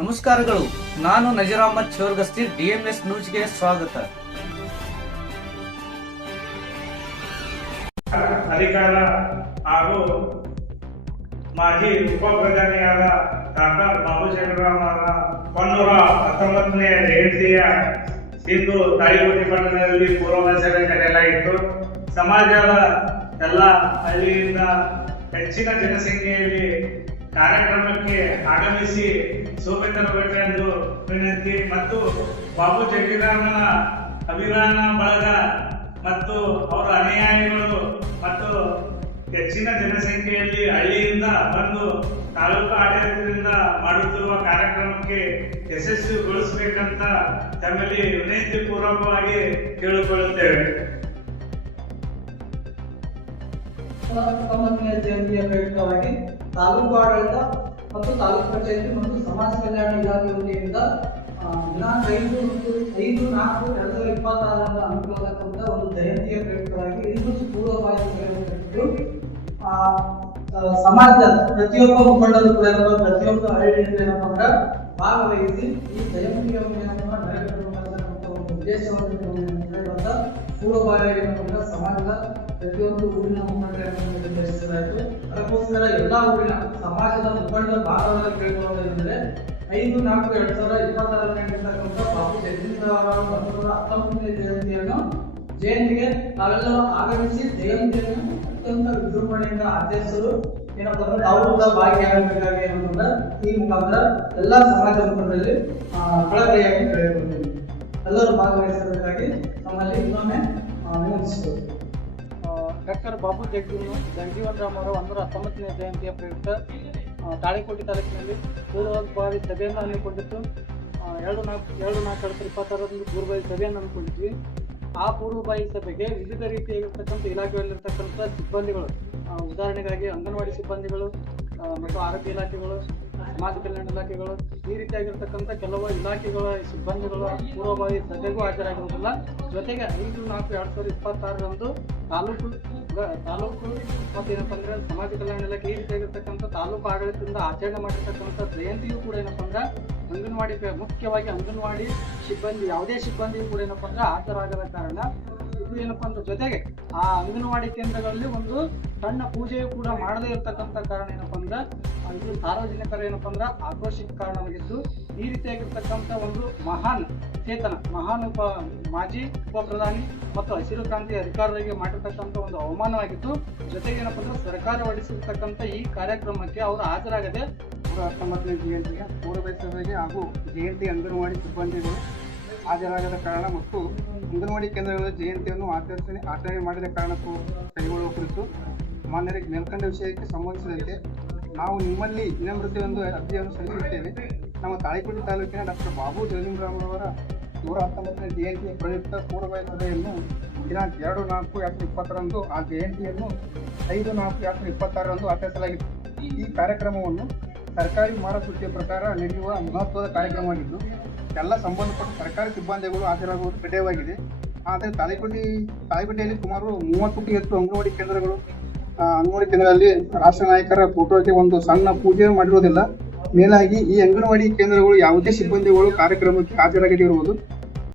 ನಮಸ್ಕಾರಗಳು. ನಾನು ನಜೀರ್ ಅಹಮದ್ ಚೋರ್ಗಸ್ತಿ, DMS ನ್ಯೂಸ್ಗೆ ಸ್ವಾಗತ. ಅಧಿಕಾರ ಹಾಗೂ ಮಾಜಿ ಉಪ ಪ್ರಧಾನಿಯಾದ ಡಾಕ್ಟರ್ ಬಾಬು ಜಗಜೀವನ್ ಅವರ 119ನೇ ಜಯಂತಿಯ ಇಂದು ತಾಳಿಕೋಟೆ ಪಟ್ಟಣದಲ್ಲಿ ಪೂರ್ವಭಾವಿ ನಡೆಯಲಾಯಿತು. ಸಮಾಜದ ಎಲ್ಲ ಹಳ್ಳಿಯಿಂದ ಹೆಚ್ಚಿನ ಜನಸಂಖ್ಯೆಯಲ್ಲಿ ಕಾರ್ಯಕ್ರಮಕ್ಕೆ ಆಗಮಿಸಿ ಶೋಭೆ ತರಬೇಕೆಂದು ವಿನಂತಿ ಮತ್ತು ಬಾಬು ಜಗಜೀವನ ಅಭಿಮಾನ ಬಳಗ ಮತ್ತು ಅವರ ಅನುಯಾಯಿಗಳು ಮತ್ತು ಹೆಚ್ಚಿನ ಜನಸಂಖ್ಯೆಯಲ್ಲಿ ಹಳ್ಳಿಯಿಂದ ಬಂದು ತಾಲೂಕು ಆಡಳಿತದಿಂದ ಮಾಡುತ್ತಿರುವ ಕಾರ್ಯಕ್ರಮಕ್ಕೆ ಯಶಸ್ವಿಗೊಳಿಸಬೇಕಂತ ತಮ್ಮಲ್ಲಿ ವಿನಂತಿ ಪೂರ್ವಕವಾಗಿ ಕೇಳಿಕೊಳ್ಳುತ್ತೇವೆ. 19ನೇ ಜಯಂತಿಯ ಪ್ರಯುಕ್ತವಾಗಿ ತಾಲೂಕು ಆಡಳಿತ ಮತ್ತು ತಾಲೂಕು ಪಂಚಾಯತಿ ಮತ್ತು ಸಮಾಜ ಕಲ್ಯಾಣ ಇಲಾಖೆ ವತಿಯಿಂದ ದಿನಾಂಕ 5/4/2026 ಅನುಕೂಲತಕ್ಕಂಥ ಒಂದು ಜಯಂತಿಯ ಪ್ರಯುಕ್ತವಾಗಿ ಇನ್ನೂ ಪೂರ್ವಭಾವಿ ಸಮಾಜದ ಪ್ರತಿಯೊಬ್ಬ ಮುಖಂಡರು ಕೂಡ ಪ್ರತಿಯೊಂದು ಹಳ್ಳಿಯಿಂದ ಭಾಗವಹಿಸಿ ಈ ಜಯಂತಿಯನ್ನು ನೆರವೇರಿಸತಕ್ಕಂಥ ಒಂದು ಉದ್ದೇಶವನ್ನು ಪೂರ್ವಭಾವಿಯಾಗಿ ಸಮಾಜದ ಪ್ರತಿಯೊಂದು ಊರಿನ ಮುಖಂಡರನ್ನು ನಿರ್ದೇಶಿಸಲಾಯಿತು. ಅದಕ್ಕೋಸ್ಕರ ಎಲ್ಲ ಊರಿನ ಸಮಾಜದ ಮುಖಂಡರ ಭಾಗವನ್ನು ಕೇಳಿಕೊಳ್ಳುವುದೆಂದರೆ 5/4/2026 ನಡೆಯತಕ್ಕಂಥ ಬಾಬು ಜಗಜೀವನ್ ಅವರ 119ನೇ ಜಯಂತಿಗೆ ನಾವೆಲ್ಲರೂ ಆಗಮಿಸಿ ಜಯಂತಿಯನ್ನು ಅತ್ಯಂತ ವಿಜೃಂಭಣೆಯಿಂದ ಆಚರಿಸಲು ಏನಪ್ಪ ಅಂದ್ರೆ ನಾವು ಕೂಡ ಭಾಗಿಯಾಗಬೇಕಾಗಿ ಅನ್ನೋದನ್ನ ಈ ಮುಖಾಂತರ ಎಲ್ಲ ಸಮಾಜ ಮುಖಂಡರಲ್ಲಿ ಕಳಕಳಿಯಾಗಿ ಕೇಳಿಕೊಳ್ತೀವಿ. ಎಲ್ಲರೂ ಭಾಗವಹಿಸಬೇಕಾಗಿ ನಮ್ಮಲ್ಲಿ ಇನ್ನೊಮ್ಮೆ ವಿನಂತಿಸುತ್ತೇವೆ. ಡಾಕ್ಟರ್ ಬಾಬು ಜಗಜೀವನ್ ರಾಮ್ ಅವರ 119ನೇ ಜಯಂತಿಯ ಪ್ರಯುಕ್ತ ತಾಳಿಕೋಟೆ ತಾಲೂಕಿನಲ್ಲಿ ಪೂರ್ವಭಾವಿ ಸಭೆಯನ್ನು ಹಮ್ಮಿಕೊಂಡಿದ್ದು 2/4/2026 ಪೂರ್ವಭಾವಿ ಸಭೆಯನ್ನು ಹಮ್ಮಿಕೊಂಡಿದ್ವಿ. ಆ ಪೂರ್ವಭಾವಿ ಸಭೆಗೆ ವಿವಿಧ ರೀತಿಯಾಗಿರ್ತಕ್ಕಂಥ ಇಲಾಖೆಯಲ್ಲಿರ್ತಕ್ಕಂಥ ಸಿಬ್ಬಂದಿಗಳು, ಉದಾಹರಣೆಗಾಗಿ ಅಂಗನವಾಡಿ ಸಿಬ್ಬಂದಿಗಳು ಮತ್ತು ಆರೋಗ್ಯ ಇಲಾಖೆಗಳು, ಸಮಾಜ ಕಲ್ಯಾಣ ಇಲಾಖೆಗಳು, ಈ ರೀತಿಯಾಗಿರ್ತಕ್ಕಂಥ ಕೆಲವು ಇಲಾಖೆಗಳ ಸಿಬ್ಬಂದಿಗಳು ಪೂರ್ವಭಾವಿ ಸಭೆಗೂ ಹಾಜರಾಗಿರುವುದಿಲ್ಲ. ಜೊತೆಗೆ 5/4/2026 ತಾಲೂಕು ಮತ್ತು ಏನಪ್ಪ ಅಂದ್ರೆ ಸಮಾಜ ಕಲ್ಯಾಣ ಇಲಾಖೆ ಈ ರೀತಿಯಾಗಿರ್ತಕ್ಕಂಥ ತಾಲೂಕು ಆಡಳಿತದಿಂದ ಆಚರಣೆ ಮಾಡಿರ್ತಕ್ಕಂಥ ಜಯಂತಿಯು ಕೂಡ ಏನಪ್ಪ ಅಂದ್ರೆ ಅಂಗನವಾಡಿ, ಮುಖ್ಯವಾಗಿ ಅಂಗನವಾಡಿ ಸಿಬ್ಬಂದಿ, ಯಾವುದೇ ಸಿಬ್ಬಂದಿಯು ಕೂಡ ಏನಪ್ಪ ಅಂದ್ರೆ ಹಾಜರಾಗದ ಕಾರಣ ಇದು ಏನಪ್ಪ ಅಂದ್ರೆ ಜೊತೆಗೆ ಆ ಅಂಗನವಾಡಿ ಕೇಂದ್ರಗಳಲ್ಲಿ ಒಂದು ಸಣ್ಣ ಪೂಜೆಯು ಕೂಡ ಮಾಡದೇ ಇರತಕ್ಕಂಥ ಕಾರಣ ಏನಪ್ಪ ಅಂದ್ರೆ ಇದು ಸಾರ್ವಜನಿಕರು ಏನಪ್ಪ ಅಂದ್ರೆ ಆಕ್ರೋಶಕ್ಕೆ ಕಾರಣವಾಗಿದ್ದು, ಈ ರೀತಿಯಾಗಿರ್ತಕ್ಕಂಥ ಒಂದು ಮಹಾನ್ ಚೇತನ, ಮಾಜಿ ಉಪ ಪ್ರಧಾನಿ ಮತ್ತು ಹಸಿರು ಕ್ರಾಂತಿ ಅಧಿಕಾರಿಗಳಿಗೆ ಮಾಡಿರ್ತಕ್ಕಂಥ ಒಂದು ಅವಮಾನವಾಗಿದ್ದು, ಜೊತೆಗೆ ಏನಪ್ಪ ಅಂದ್ರೆ ಸರ್ಕಾರ ಹೊರಡಿಸಿರ್ತಕ್ಕಂಥ ಈ ಕಾರ್ಯಕ್ರಮಕ್ಕೆ ಅವರು ಹಾಜರಾಗದೆ 119ನೇ ಜಯಂತಿಗೆ ಪೂರ್ವಭಾವಿ ಸಭೆಗೆ ಹಾಗೂ ಜಯಂತಿ ಅಂಗನವಾಡಿ ಸಿಬ್ಬಂದಿಗಳು ಹಾಜರಾಗದ ಕಾರಣ ಮತ್ತು ಅಂಗನವಾಡಿ ಕೇಂದ್ರಗಳ ಜಯಂತಿಯನ್ನು ಆಚರಣೆ ಮಾಡಿದ ಕಾರಣಕ್ಕೂ ಕೈಗೊಳ್ಳುವ ಕುರಿತು ಮಾನ್ಯರಿಗೆ ಮೇಲ್ಕಂಡ ವಿಷಯಕ್ಕೆ ಸಂಬಂಧಿಸಿದಂತೆ ನಾವು ನಿಮ್ಮಲ್ಲಿ ವಿನಮ್ರತೆ ಒಂದು ಅರ್ಜಿಯನ್ನು ಸಲ್ಲಿಸುತ್ತೇವೆ. ನಮ್ಮ ತಾಳಿಕೋಟೆ ತಾಲೂಕಿನ ಡಾಕ್ಟರ್ ಬಾಬು ಜಗಜೀವನ್ ರಾಮ್ ಅವರ 119ನೇ ಜಯಂತಿಯ ಪ್ರಯುಕ್ತ ಪೂರ್ವಭಾವಿ ಸಭೆಯನ್ನು ದಿನಾಂಕ 2/4/2026 ಆ ಜಯಂತಿಯನ್ನು 5/4/2026 ಆಚರಿಸಲಾಗಿತ್ತು. ಈ ಕಾರ್ಯಕ್ರಮವನ್ನು ಸರ್ಕಾರಿ ಮಾರ್ಗಸೂಚಿಯ ಪ್ರಕಾರ ನಡೆಯುವ ಮಹತ್ವದ ಕಾರ್ಯಕ್ರಮವಾಗಿದ್ದು, ಎಲ್ಲ ಸಂಬಂಧಪಟ್ಟ ಸರ್ಕಾರಿ ಸಿಬ್ಬಂದಿಗಳು ಹಾಜರಾಗುವುದು ಕಡ್ಡಾಯವಾಗಿದೆ. ಆದರೆ ತಾಳಿಕೋಟೆಯಲ್ಲಿ ಸುಮಾರು 30ಕ್ಕೂ ಹೆಚ್ಚು ಅಂಗನವಾಡಿ ಕೇಂದ್ರಗಳಲ್ಲಿ ರಾಷ್ಟ್ರ ನಾಯಕರ ಫೋಟೋಗೆ ಒಂದು ಸಣ್ಣ ಪೂಜೆ ಮಾಡಿರುವುದಿಲ್ಲ. ಮೇಲಾಗಿ ಈ ಅಂಗನವಾಡಿ ಕೇಂದ್ರಗಳು ಯಾವುದೇ ಸಿಬ್ಬಂದಿಗಳು ಕಾರ್ಯಕ್ರಮಕ್ಕೆ ಹಾಜರಾಗದಿರುವುದು